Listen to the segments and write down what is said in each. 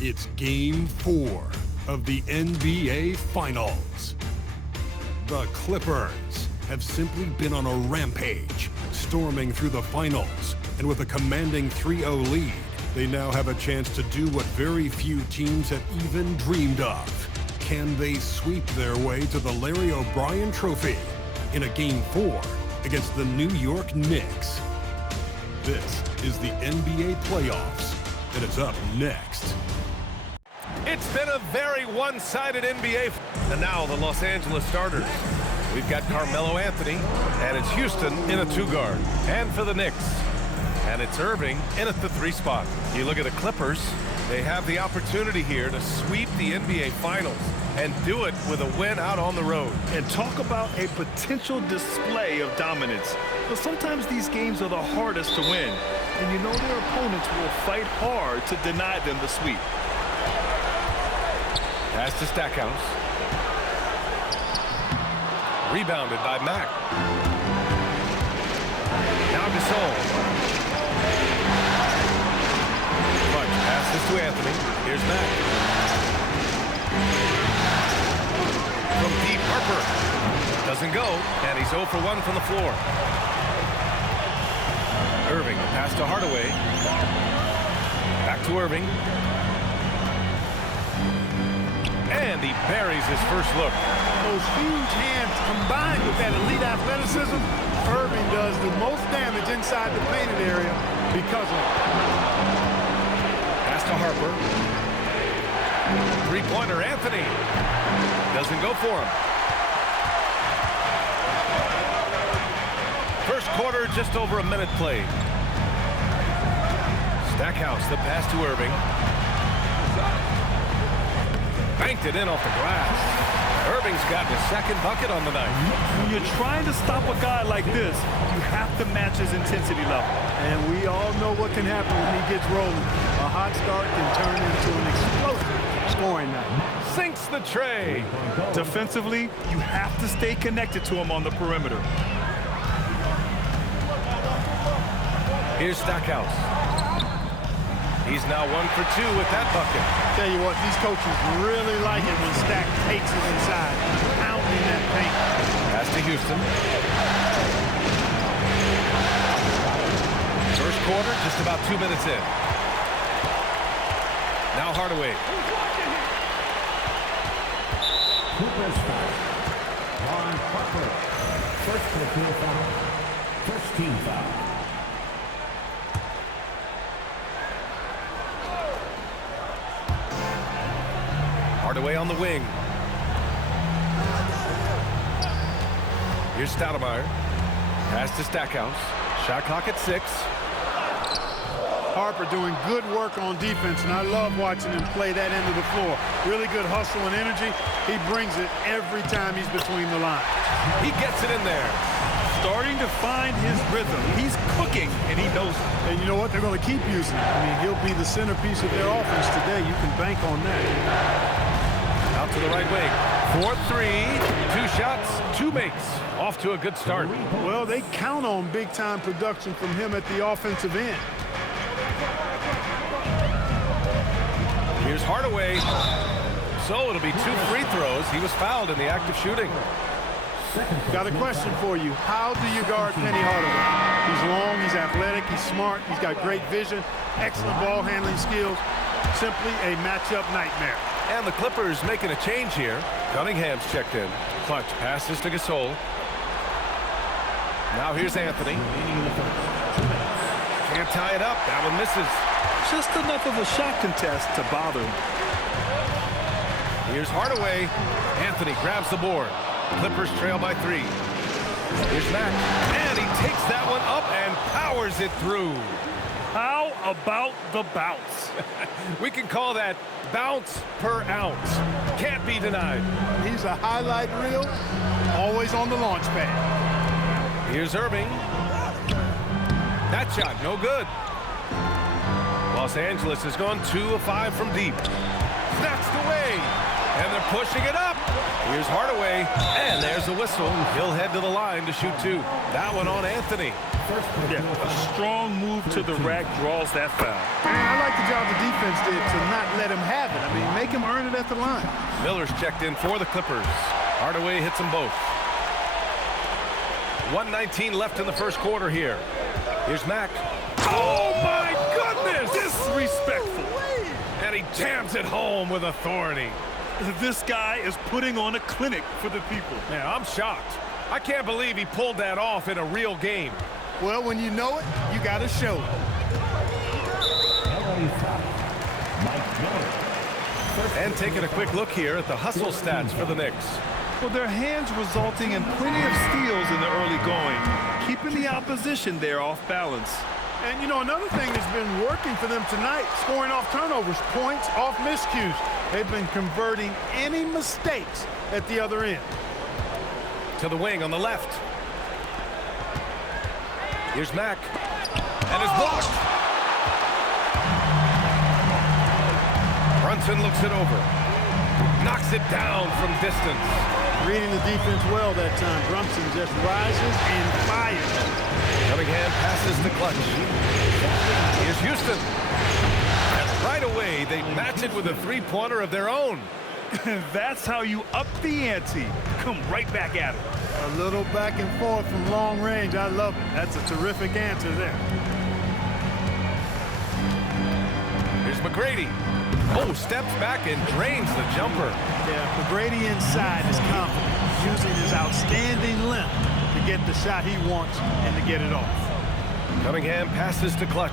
It's Game 4 of the NBA Finals. The Clippers have simply been on a rampage, storming through the finals, and with a commanding 3-0 lead, they now have a chance to do what very few teams have even dreamed of. Can they sweep their way to the Larry O'Brien Trophy in a Game 4 against the New York Knicks? This is the NBA playoffs, and it's up next. It's been a very one-sided NBA. And now the Los Angeles starters. We've got Carmelo Anthony, and it's Houston in a two-guard. And for the Knicks, and it's Irving in at the 3 spot. You look at the Clippers, they have the opportunity here to sweep the NBA Finals and do it with a win out on the road. And talk about a potential display of dominance. But sometimes these games are the hardest to win. And you know their opponents will fight hard to deny them the sweep. Pass to Stackhouse. Rebounded by Mack. Now Gasol. Clutch passes to Anthony. Here's Mack. From deep, Harper. Doesn't go, and he's 0 for 1 from the floor. Irving, pass to Hardaway. Back to Irving. And he buries his first look. Those huge hands combined with that elite athleticism, Irving does the most damage inside the painted area because of it. Pass to Harper. Three-pointer, Anthony. Doesn't go for him. First quarter, just over a minute played. Stackhouse, the pass to Irving. Banked it in off the glass. Irving's got his second bucket on the night. When you're trying to stop a guy like this, you have to match his intensity level. And we all know what can happen when he gets rolling. A hot start can turn into an explosive scoring night. Sinks the tray. Defensively, you have to stay connected to him on the perimeter. Here's Stackhouse. He's now 1 for 2 with that bucket. Tell you what, these coaches really like it when Stack takes it inside, pounding that paint. Pass to Houston. First quarter, just about 2 minutes in. Now Hardaway. Cooper's foul. On Harper. First personal foul. First team foul. Hardaway on the wing. Here's Stoudemire. Pass to Stackhouse. Shot clock at 6. Harper doing good work on defense, and I love watching him play that end of the floor. Really good hustle and energy. He brings it every time he's between the lines. He gets it in there. Starting to find his rhythm. He's cooking, and he knows it. And you know what? They're going to keep using it. I mean, he'll be the centerpiece of their offense today. You can bank on that. Out to the right wing. 4-3. 2 shots, 2 makes. Off to a good start. Well, they count on big-time production from him at the offensive end. Here's Hardaway. So it'll be 2 free throws. He was fouled in the act of shooting. Got a question for you. How do you guard Penny Hardaway? He's long, he's athletic, he's smart, he's got great vision, excellent ball handling skills. Simply a matchup nightmare. And the Clippers making a change here. Cunningham's checked in. Clutch passes to Gasol. Now here's Anthony. Can't tie it up. That one misses. Just enough of a shot contest to bother him. Here's Hardaway. Anthony grabs the board. Clippers trail by 3. Here's Mack. And he takes that one up and powers it through. How about the bounce? We can call that bounce per ounce. Can't be denied. He's a highlight reel, always on the launch pad. Here's Irving. That shot, no good. Los Angeles has gone 2 of 5 from deep. Snatched away. And they're pushing it up. Here's Hardaway, and there's a whistle. He'll head to the line to shoot two. That one on Anthony. Yeah, a strong move to the rack draws that foul. Man, I like the job the defense did to not let him have it. I mean, make him earn it at the line. Miller's checked in for the Clippers. Hardaway hits them both. 1:19 left in the first quarter here. Here's Mack. Oh, my goodness! Disrespectful. And he jams it home with authority. This guy is putting on a clinic for the people. Yeah, I'm shocked. I can't believe he pulled that off in a real game. Well, when you know it, you got to show it. And taking a quick look here at the hustle stats for the Knicks. Well, their hands resulting in plenty of steals in the early going, keeping the opposition there off balance. And, you know, another thing that's been working for them tonight, scoring off turnovers, points off miscues. They've been converting any mistakes at the other end. To the wing on the left. Here's Mack. And it's blocked. Brunson looks it over. Knocks it down from distance. Reading the defense well that time. Brunson just rises and fires. Cunningham passes to Clutch. Here's Houston. And right away, they match it with a three-pointer of their own. That's how you up the ante. Come right back at it. A little back and forth from long range. I love it. That's a terrific answer there. Here's McGrady. Oh, steps back and drains the jumper. Yeah, McGrady inside is confident, using his outstanding length to get the shot he wants and to get it off. Cunningham passes to Clutch.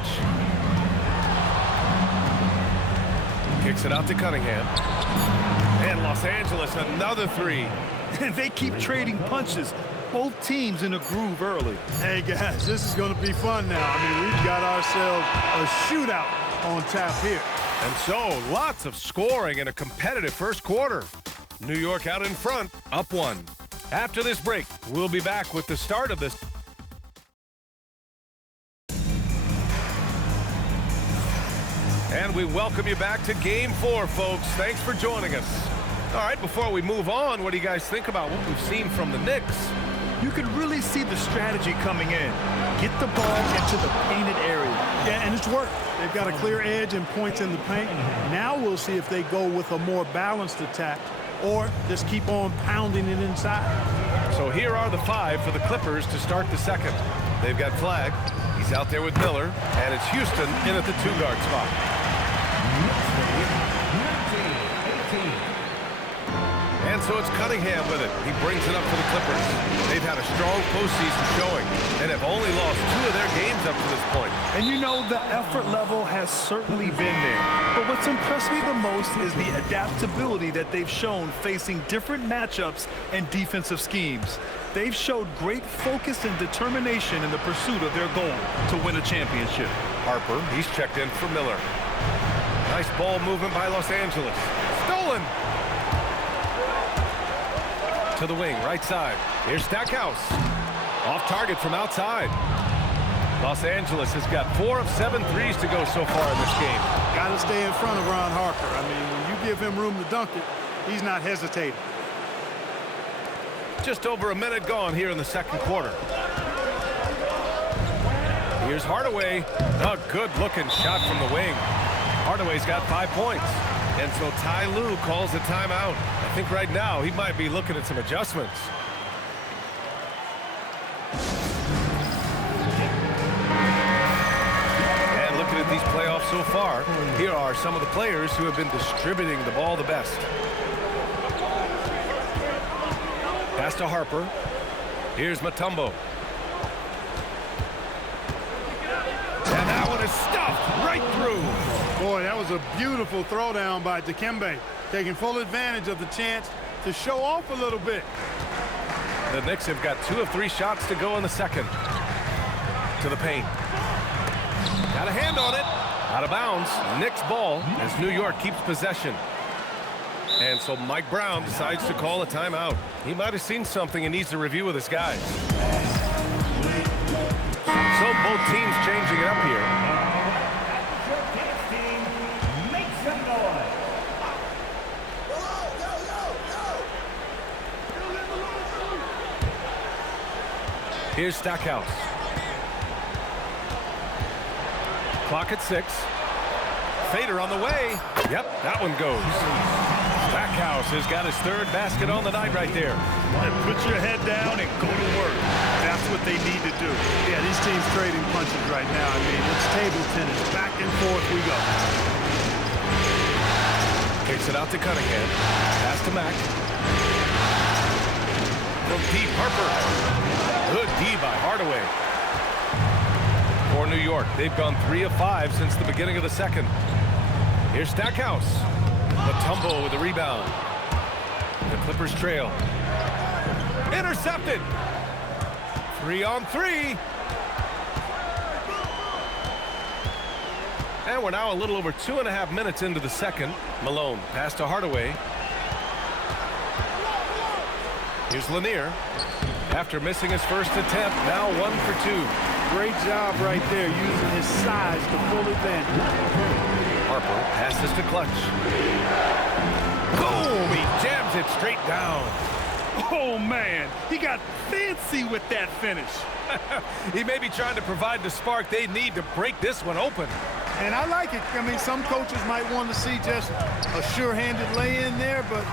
Kicks it out to Cunningham. And Los Angeles, another three. They keep trading punches. Both teams in a groove early. Hey, guys, this is going to be fun now. I mean, we've got ourselves a shootout on tap here. And so, lots of scoring in a competitive first quarter. New York out in front, up one. After this break, we'll be back with the start of this. And we welcome you back to Game 4, folks. Thanks for joining us. All right, before we move on, what do you guys think about what we've seen from the Knicks? You can really see the strategy coming in. Get the ball into the painted area. Yeah, and it's worked. They've got a clear edge and points in the paint. Now we'll see if they go with a more balanced attack or just keep on pounding it inside. So here are the five for the Clippers to start the second. They've got Flagg. He's out there with Miller. And it's Houston in at the two-guard spot. And so it's Cunningham with it. He brings it up for the Clippers. They've had a strong postseason showing and have only lost 2 of their games up to this point. And you know, the effort level has certainly been there. But what's impressed me the most is the adaptability that they've shown facing different matchups and defensive schemes. They've showed great focus and determination in the pursuit of their goal to win a championship. Harper, he's checked in for Miller. Nice ball movement by Los Angeles. Stolen! To the wing, right side. Here's Stackhouse. Off target from outside. Los Angeles has got 4 of 7 threes to go so far in this game. Got to stay in front of Ron Harper. I mean, when you give him room to dunk it, he's not hesitating. Just over a minute gone here in the second quarter. Here's Hardaway. A good-looking shot from the wing. Hardaway's got 5 points. And so Ty Lue calls a timeout. I think right now he might be looking at some adjustments. And looking at these playoffs so far, here are some of the players who have been distributing the ball the best. Pass to Harper. Here's Mutombo. And that one is stuffed right through. Boy, that was a beautiful throwdown by Dikembe, taking full advantage of the chance to show off a little bit. The Knicks have got 2 of 3 shots to go in the second. To the paint. Got a hand on it. Out of bounds. Knicks ball as New York keeps possession. And so Mike Brown decides to call a timeout. He might have seen something and needs to review with his guys. So both teams changing it up here. Here's Stackhouse. Clock at 6. Fader on the way. Yep, that one goes. Stackhouse has got his third basket on the night right there. And put your head down and go to work. That's what they need to do. Yeah, these teams trading punches right now. I mean, it's table tennis. Back and forth we go. Kicks it out to Cunningham. Pass to Mack. From deep, Harper. Good D by Hardaway. For New York, they've gone 3 of 5 since the beginning of the second. Here's Stackhouse. Mutombo with the rebound. The Clippers trail. Intercepted. 3 on 3. And we're now a little over 2.5 minutes into the second. Malone, pass to Hardaway. Here's Lanier. After missing his first attempt, now 1 for 2. Great job right there, using his size to full advantage. Harper passes to Clutch. Boom! He jams it straight down. Oh, man. He got fancy with that finish. He may be trying to provide the spark they need to break this one open. And I like it. I mean, some coaches might want to see just a sure-handed lay-in there, but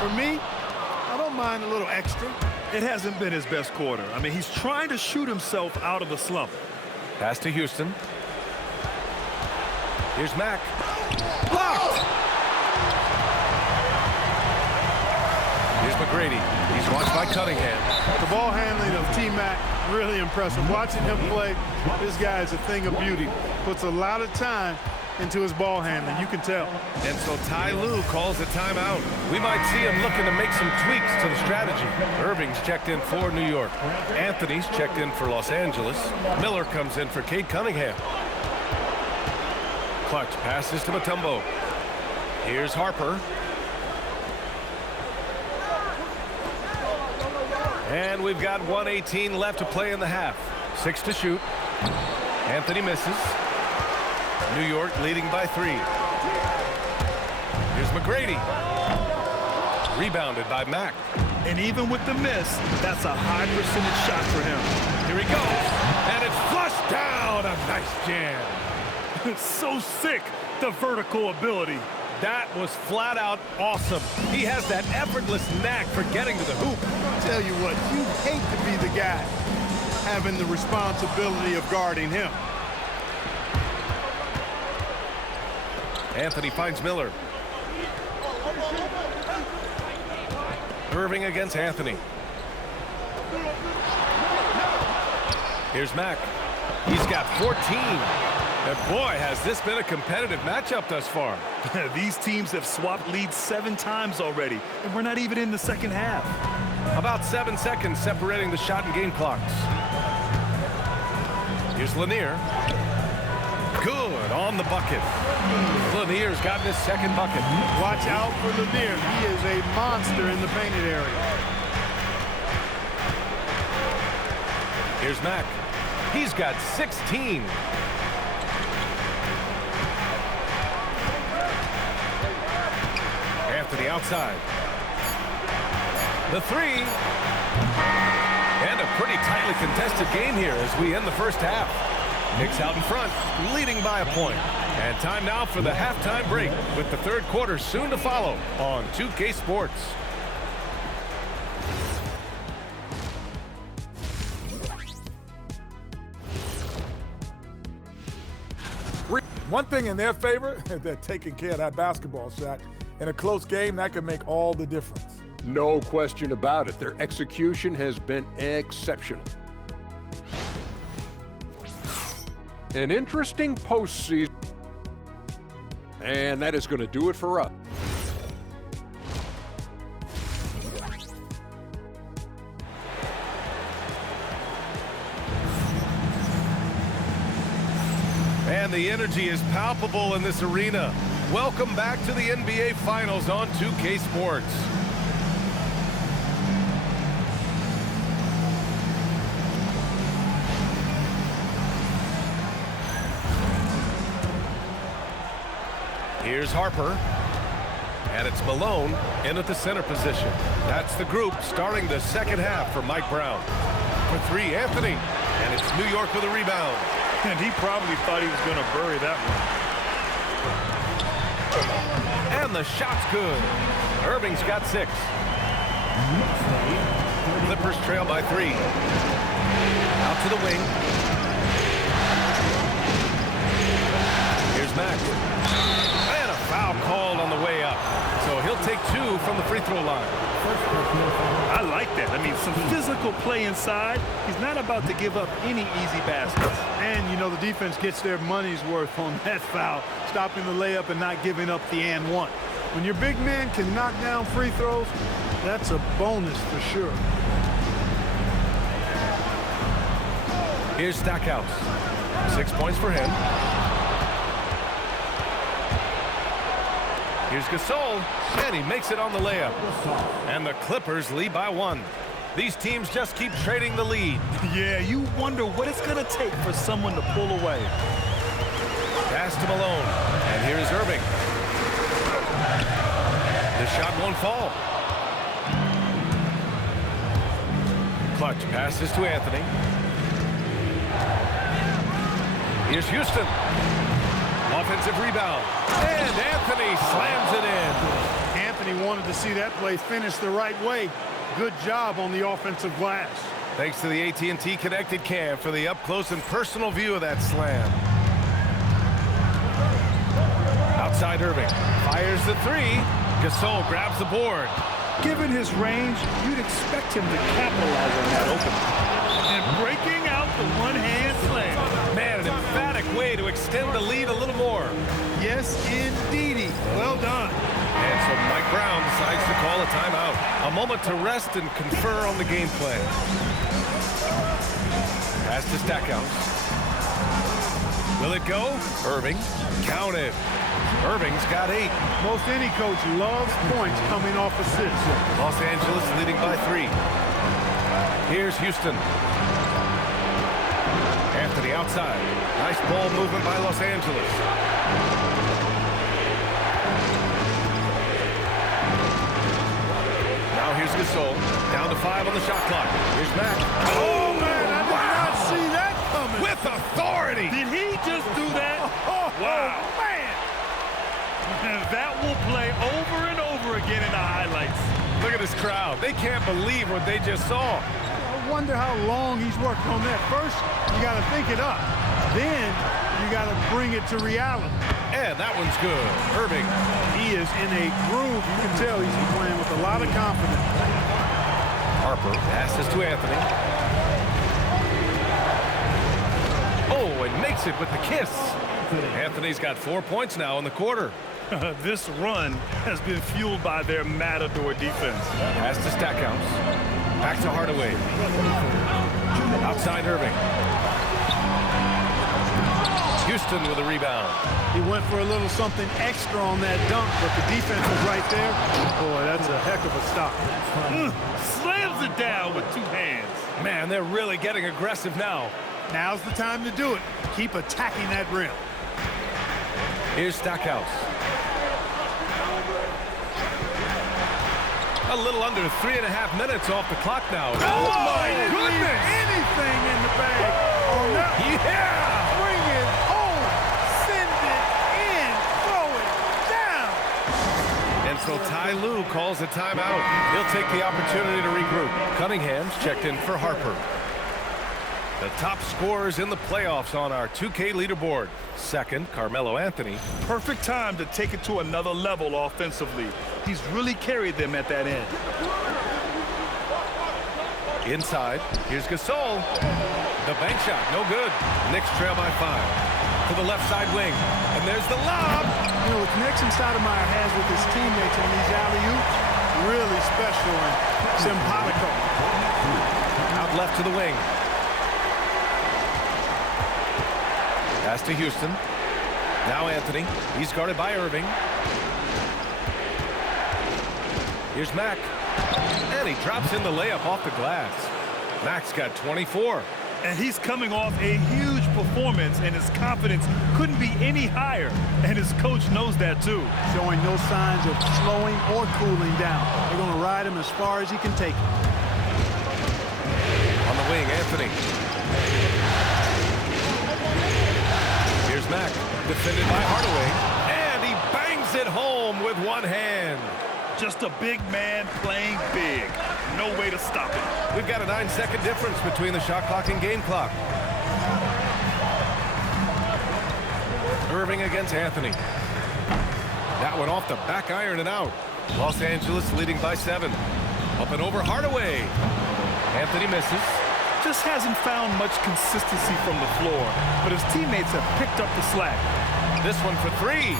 for me, I don't mind a little extra. It hasn't been his best quarter. I mean, he's trying to shoot himself out of the slump. Pass to Houston. Here's Mack. Blocked! Here's McGrady. He's watched by Cunningham. The ball handling of T-Mac, really impressive. Watching him play, this guy is a thing of beauty. Puts a lot of time into his ball handling, you can tell. And so Ty Lue calls a timeout. We might see him looking to make some tweaks to the strategy. Irving's checked in for New York. Anthony's checked in for Los Angeles. Miller comes in for Cade Cunningham. Clutch passes to Mutombo. Here's Harper. And we've got 1:18 left to play in the half. 6 to shoot. Anthony misses. New York leading by 3. Here's McGrady. Rebounded by Mack. And even with the miss, that's a high percentage shot for him. Here he goes. And it's flushed down. A nice jam. So sick, the vertical ability. That was flat out awesome. He has that effortless knack for getting to the hoop. Tell you what, you hate to be the guy having the responsibility of guarding him. Anthony finds Miller. Irving against Anthony. Here's Mack. He's got 14. And boy, has this been a competitive matchup thus far. These teams have swapped leads 7 times already, and we're not even in the second half. About 7 seconds separating the shot and game clocks. Here's Lanier. Good on the bucket. Lanier's gotten his second bucket. Watch out for Lanier. He is a monster in the painted area. Here's Mack. He's got 16. Anthony outside. The 3. And a pretty tightly contested game here as we end the first half. Knicks out in front, leading by a point. And time now for the halftime break with the third quarter soon to follow on 2K Sports. One thing in their favor, they're taking care of that basketball shot. In a close game, that could make all the difference. No question about it. Their execution has been exceptional. An interesting postseason. And that is going to do it for us. And the energy is palpable in this arena. Welcome back to the NBA Finals on 2K Sports. Here's Harper. And it's Malone in at the center position. That's the group starting the second half for Mike Brown. for three, Anthony. And it's New York with a rebound. And he probably thought he was going to bury that one. And the shot's good. Irving's got 6. Clippers trail by 3. Out to the wing. Here's Mack. And a foul called on the way up. So he'll take 2 from the free throw line. I like that. I mean, some physical play inside. He's not about to give up any easy baskets. And, you know, the defense gets their money's worth on that foul, stopping the layup and not giving up the and one. When your big man can knock down free throws, that's a bonus for sure. Here's Stackhouse. 6 points for him. Here's Gasol, and he makes it on the layup. And the Clippers lead by 1. These teams just keep trading the lead. Yeah, you wonder what it's going to take for someone to pull away. Pass to Malone, and here's Irving. The shot won't fall. Clutch passes to Anthony. Here's Houston. Offensive rebound. And Anthony slams it in. Anthony wanted to see that play finish the right way. Good job on the offensive glass. Thanks to the AT&T Connected Cam for the up-close and personal view of that slam. Outside Irving. Fires the 3. Gasol grabs the board. Given his range, you'd expect him to capitalize on that opening. And breaking out the one-hand slam. Man, an emphatic way to extend the lead a little more. Yes, indeedy. Well done. And so Mike Brown decides to call a timeout. A moment to rest and confer on the game plan. Pass to Stackhouse. Will it go? Irving. Counted. Irving's got 8. Most any coach loves points coming off assists. Los Angeles leading by 3. Here's Houston. Anthony outside. Nice ball movement by Los Angeles. Now here's Gasol. Down to 5 on the shot clock. Here's Mack. Oh, man, I did not see that coming. With authority. Did he just do that? Wow. Man. That will play over and over again in the highlights. Look at this crowd. They can't believe what they just saw. I wonder how long he's worked on that. First, you got to think it up. Then, you got to bring it to reality. And that one's good. Irving. He is in a groove. You can tell he's playing with a lot of confidence. Harper passes to Anthony. Oh, and makes it with the kiss. Anthony's got 4 points now in the quarter. This run has been fueled by their matador defense. Pass to Stackhouse. Back to Hardaway. Outside Irving. Houston with a rebound. He went for a little something extra on that dunk, but the defense was right there. Boy, that's a heck of a stop. Slams it down with 2 hands. Man, they're really getting aggressive now. Now's the time to do it. Keep attacking that rim. Here's Stackhouse. A little under 3.5 minutes off the clock now. Oh my goodness! Anything in the bag on that. Yeah! Bring it home. Send it in. Throw it down. And so Ty Lue calls a timeout. He'll take the opportunity to regroup. Cunningham's checked in for Harper. The top scorers in the playoffs on our 2K leaderboard. Second, Carmelo Anthony. Perfect time to take it to another level offensively. He's really carried them at that end. Inside, here's Gasol. The bank shot, no good. Knicks trail by 5. To the left side wing. And there's the lob. You know, the connection Stoudemire has with his teammates on these alley-oops, really special and simpatico. Out left to the wing. Pass to Houston. Now Anthony. He's guarded by Irving. Here's Mack. And he drops in the layup off the glass. Mack's got 24. And he's coming off a huge performance, and his confidence couldn't be any higher. And his coach knows that, too. Showing no signs of slowing or cooling down. They're going to ride him as far as he can take him. On the wing, Anthony. Here's Mack, defended by Hardaway. And he bangs it home with one hand. Just a big man playing big. No way to stop it. We've got a 9-second difference between the shot clock and game clock. Irving against Anthony. That one off the back iron and out. Los Angeles leading by 7. Up and over Hardaway. Anthony misses. Just hasn't found much consistency from the floor, but his teammates have picked up the slack. This one for 3.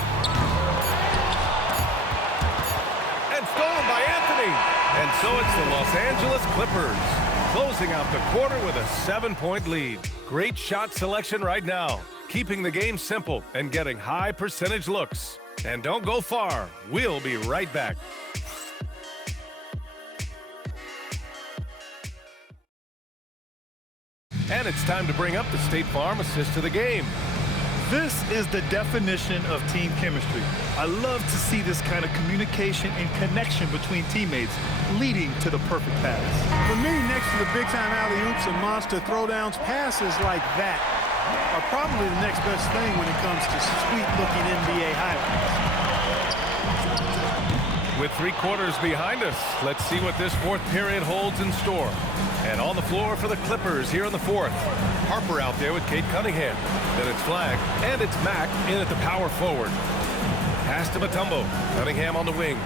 And stolen by Anthony. And so it's the Los Angeles Clippers closing out the quarter with a 7-point lead. Great shot selection right now, keeping the game simple and getting high percentage looks. And don't go far. We'll be right back. And it's time to bring up the State Farm assist to the game. This is the definition of team chemistry. I love to see this kind of communication and connection between teammates leading to the perfect pass. For me, next to the big-time alley-oops and monster throwdowns, passes like that are probably the next best thing when it comes to sweet-looking NBA highlights. With 3 quarters behind us, let's see what this 4th period holds in store. And on the floor for the Clippers here in the 4th. Harper out there with Kate Cunningham. Then it's Flagg, and it's Mack in at the power forward. Pass to Mutombo. Cunningham on the wing.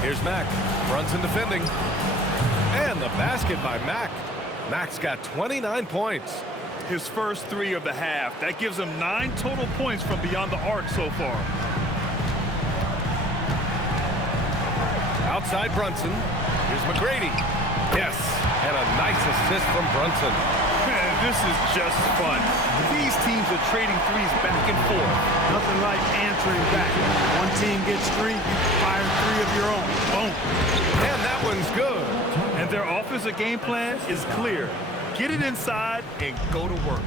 Here's Mack. Brunson defending. And the basket by Mack. Mack's got 29 points. His first 3 of the half. That gives him 9 total points from beyond the arc so far. Outside Brunson. Here's McGrady. Yes, and a nice assist from Brunson. This is just fun. These teams are trading threes back and forth. Nothing like answering back. One team gets 3, you fire 3 of your own. Boom. And that one's good. And their offensive game plan is clear. Get it inside and go to work.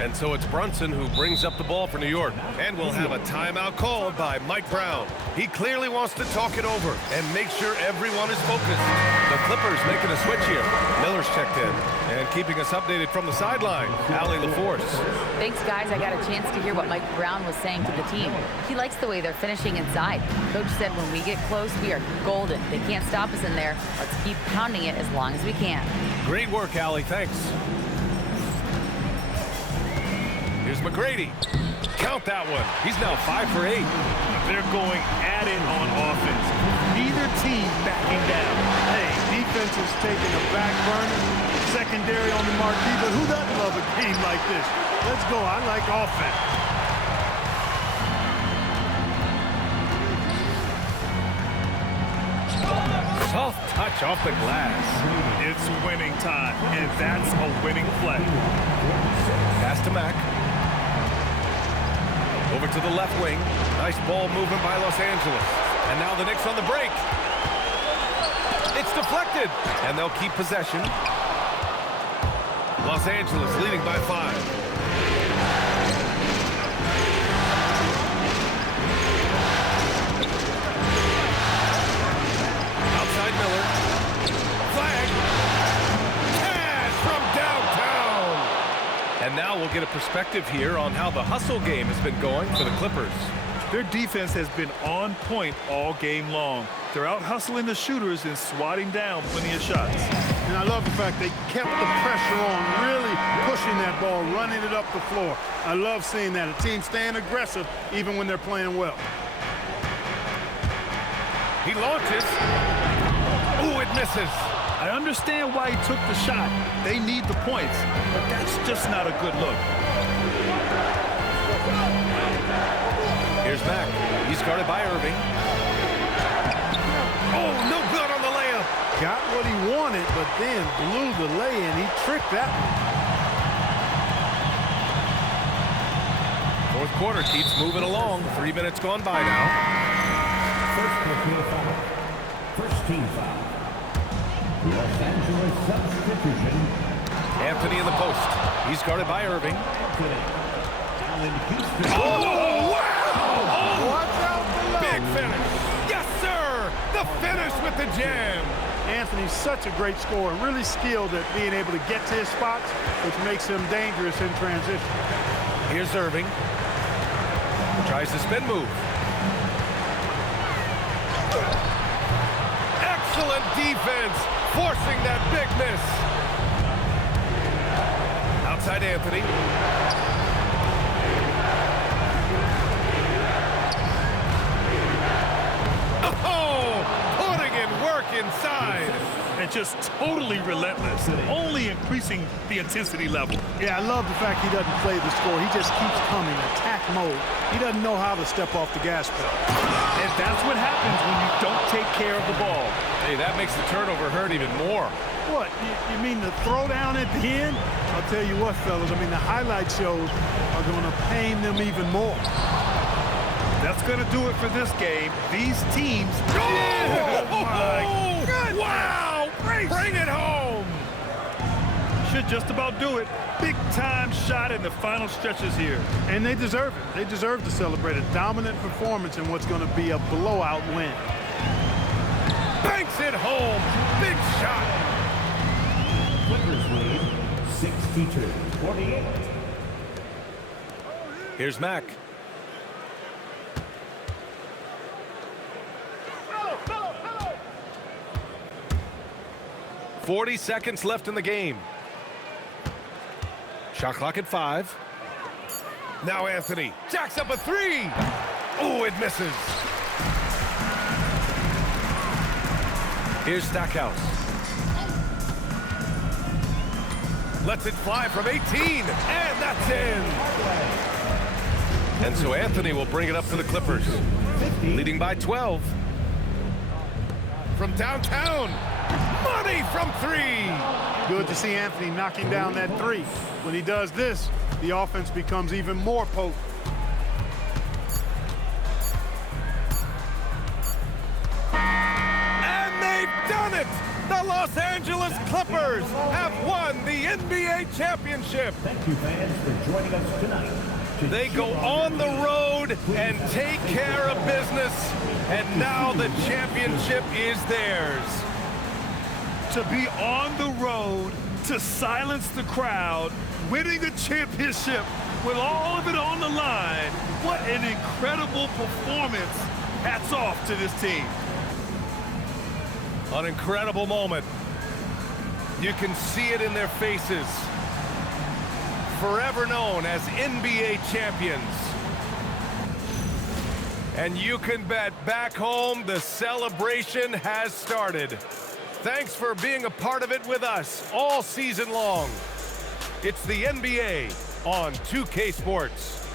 And so it's Brunson who brings up the ball for New York. And we'll have a timeout called by Mike Brown. He clearly wants to talk it over and make sure everyone is focused. The Clippers making a switch here. Miller's checked in. And keeping us updated from the sideline, Allie LaForce. Thanks, guys. I got a chance to hear what Mike Brown was saying to the team. He likes the way they're finishing inside. Coach said when we get close, we are golden. They can't stop us in there. Let's keep pounding it as long as we can. Great work, Allie. Thanks. Here's McGrady. Count that one. He's now 5 for 8. They're going at it on offense. Neither team backing down. Hey, defense is taking a back burner. Secondary on the marquee, but who doesn't love a game like this? Let's go. I like offense. Soft touch off the glass. It's winning time, and that's a winning play. Pass to Mack. Over to the left wing. Nice ball movement by Los Angeles. And now the Knicks on the break. It's deflected. And they'll keep possession. Los Angeles leading by 5. Outside Miller. Flag. Cash from downtown. And now we'll get a perspective here on how the hustle game has been going for the Clippers. Their defense has been on point all game long. They're out hustling the shooters and swatting down plenty of shots. And I love the fact they kept the pressure on, really pushing that ball, running it up the floor. I love seeing that. A team staying aggressive even when they're playing well. He launches. Ooh, it misses. I understand why he took the shot. They need the points, but that's just not a good look. Here's Mack. He's guarded by Irving. Oh, no good on the layup. Got what he wanted, but then blew the lay-in. He tricked that one. Fourth quarter keeps moving along. 3 minutes gone by now. First team foul. Los Angeles substitution. Anthony in the post. He's guarded by Irving. Allen Houston. Oh, wow! Oh, watch out below. big finish. Yes, sir! The finish with the jam. Anthony's such a great scorer, really skilled at being able to get to his spots, which makes him dangerous in transition. Here's Irving. Tries the spin move. Excellent defense, forcing that big miss. Outside Anthony. Oh, putting in work inside. And just totally relentless, only increasing the intensity level. Yeah, I love the fact he doesn't play the score. He just keeps coming, attack mode. He doesn't know how to step off the gas pedal. And that's what happens when you don't take care of the ball. Hey, that makes the turnover hurt even more. What, you mean the throwdown at the end? I'll tell you what, fellas, I mean, the highlight shows are going to pain them even more. That's going to do it for this game. These teams... Oh, my goodness! Wow! Bring it home! Should just about do it. Big-time shot in the final stretches here. And they deserve it. They deserve to celebrate a dominant performance in what's going to be a blowout win. Banks it home. Big shot. Clippers lead 62-48. Here's Mack. Hello. 40 seconds left in the game. Shot clock at 5. Now Anthony jacks up a 3. Oh, it misses. Here's Stackhouse. Lets it fly from 18, and that's in. And so Anthony will bring it up for the Clippers, leading by 12. From downtown, money from 3. Good to see Anthony knocking down that 3. When he does this, the offense becomes even more potent. And they've done it! The Los Angeles Clippers have won the NBA championship. Thank you, fans, for joining us tonight. They go on the road and take care of business, and now the championship is theirs. To be on the road, to silence the crowd, winning a championship with all of it on the line. What an incredible performance. Hats off to this team. An incredible moment. You can see it in their faces. Forever known as NBA champions. And you can bet back home the celebration has started. Thanks for being a part of it with us all season long. It's the NBA on 2K Sports.